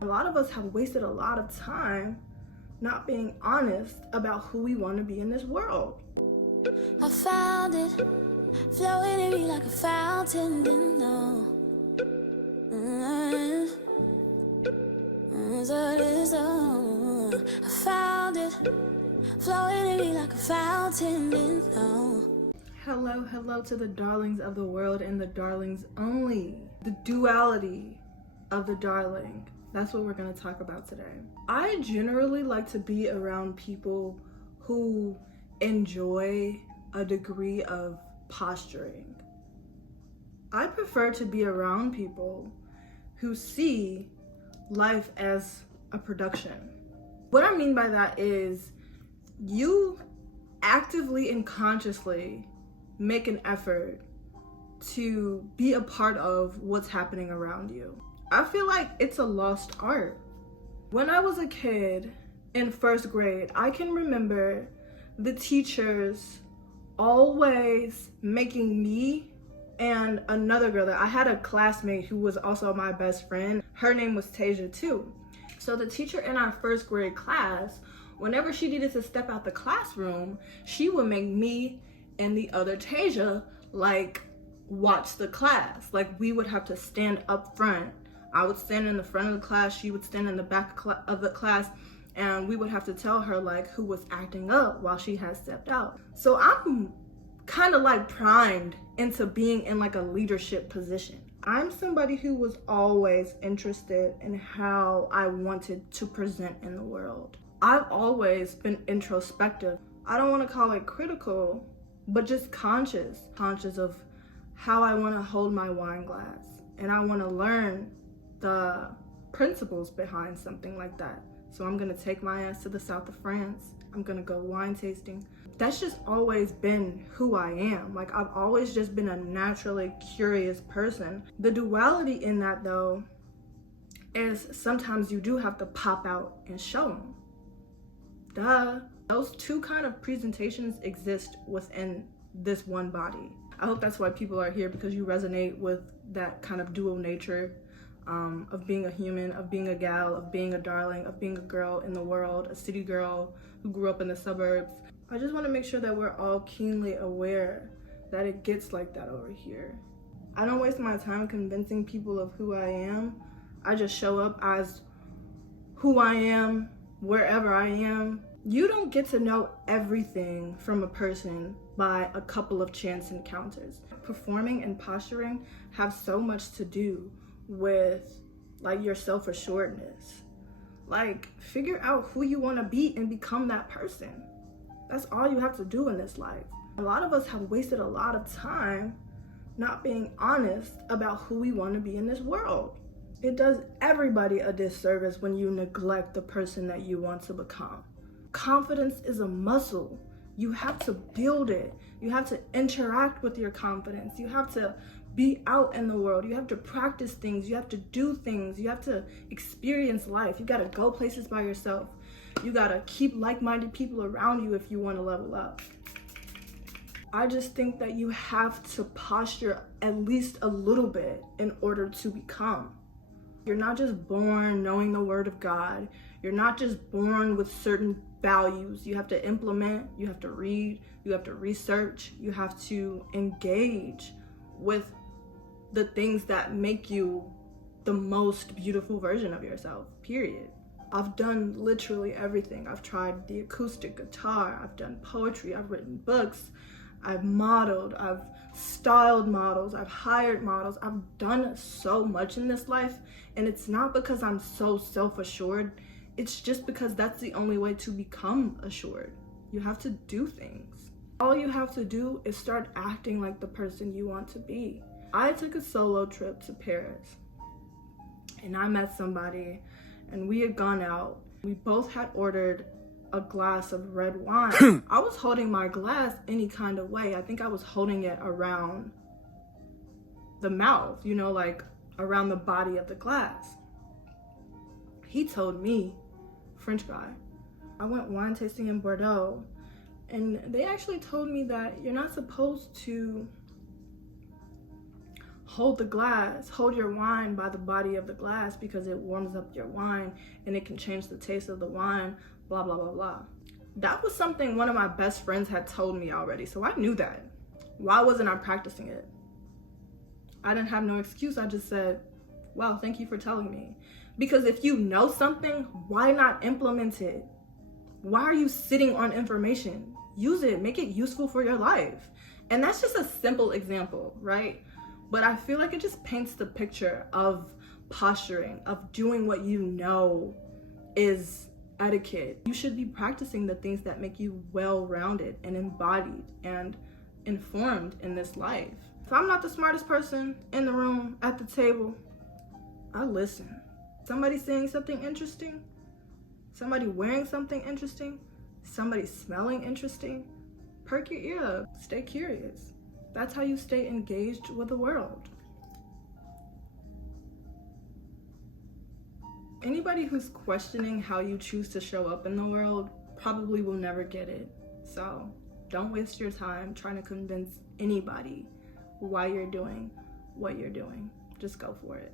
A lot of us have wasted a lot of time not being honest about who we want to be in this world. I found it, flowing in me like a fountain, didn't know. I found it, flowing in me like a fountain, didn't know. Hello to the darlings of the world and the darlings only. The duality of the darling. That's what we're going to talk about today. I generally like to be around people who enjoy a degree of posturing. I prefer to be around people who see life as a production. What I mean by that is you actively and consciously make an effort to be a part of what's happening around you. I feel like it's a lost art. When I was a kid in first grade, I can remember the teachers always making me and another girl that I had a classmate who was also my best friend. Her name was Tasia too. So the teacher in our first grade class, whenever she needed to step out the classroom, she would make me and the other Tasia watch the class. We would have to stand up front. I would stand in the front of the class, she would stand in the back of the class, and we would have to tell her who was acting up while she had stepped out. So I'm kind of primed into being in a leadership position. I'm somebody who was always interested in how I wanted to present in the world. I've always been introspective. I don't want to call it critical, but just conscious of how I want to hold my wine glass. And I want to learn the principles behind something like that. So I'm going to take my ass to the south of France. I'm going to go wine tasting. That's just always been who I am. I've always just been a naturally curious person. The duality in that though is sometimes you do have to pop out and show them. Duh. Those two kind of presentations exist within this one body. I hope that's why people are here, because you resonate with that kind of dual nature of being a human, of being a gal, of being a darling, of being a girl in the world, a city girl who grew up in the suburbs. I just want to make sure that we're all keenly aware that it gets like that over here. I don't waste my time convincing people of who I am. I just show up as who I am, wherever I am. You don't get to know everything from a person by a couple of chance encounters. Performing and posturing have so much to do with your self-assuredness. Figure out who you want to be and become that person. That's all you have to do in this life. A lot of us have wasted a lot of time not being honest about who we want to be in this world. It does everybody a disservice when you neglect the person that you want to become. Confidence is a muscle. You have to build it. You have to interact with your confidence. You have to be out in the world. You have to practice things. You have to do things. You have to experience life. You got to go places by yourself. You got to keep like-minded people around you if you want to level up. I just think that you have to posture at least a little bit in order to become. You're not just born knowing the word of God. You're not just born with certain values. You have to implement, you have to read, you have to research, you have to engage with the things that make you the most beautiful version of yourself, period. I've done literally everything. I've tried the acoustic guitar, I've done poetry, I've written books, I've modeled, I've styled models, I've hired models. I've done so much in this life, and it's not because I'm so self-assured. It's just because that's the only way to become assured. You have to do things. All you have to do is start acting like the person you want to be. I took a solo trip to Paris, and I met somebody, and we had gone out. We both had ordered a glass of red wine. I was holding my glass any kind of way. I think I was holding it around the mouth, around the body of the glass. He told me, French guy, I went wine tasting in Bordeaux, and they actually told me that you're not supposed to hold the glass, hold your wine by the body of the glass because it warms up your wine and it can change the taste of the wine, blah, blah, blah, blah. That was something one of my best friends had told me already, so I knew that. Why wasn't I practicing it? I didn't have no excuse. I just said, wow, thank you for telling me. Because if you know something, why not implement it? Why are you sitting on information? Use it, make it useful for your life. And that's just a simple example, right? But I feel like it just paints the picture of posturing, of doing what you know is etiquette. You should be practicing the things that make you well-rounded and embodied and informed in this life. If I'm not the smartest person in the room, at the table, I listen. Somebody saying something interesting, somebody wearing something interesting, somebody smelling interesting, perk your ear up, stay curious. That's how you stay engaged with the world. Anybody who's questioning how you choose to show up in the world probably will never get it. So don't waste your time trying to convince anybody why you're doing what you're doing. Just go for it.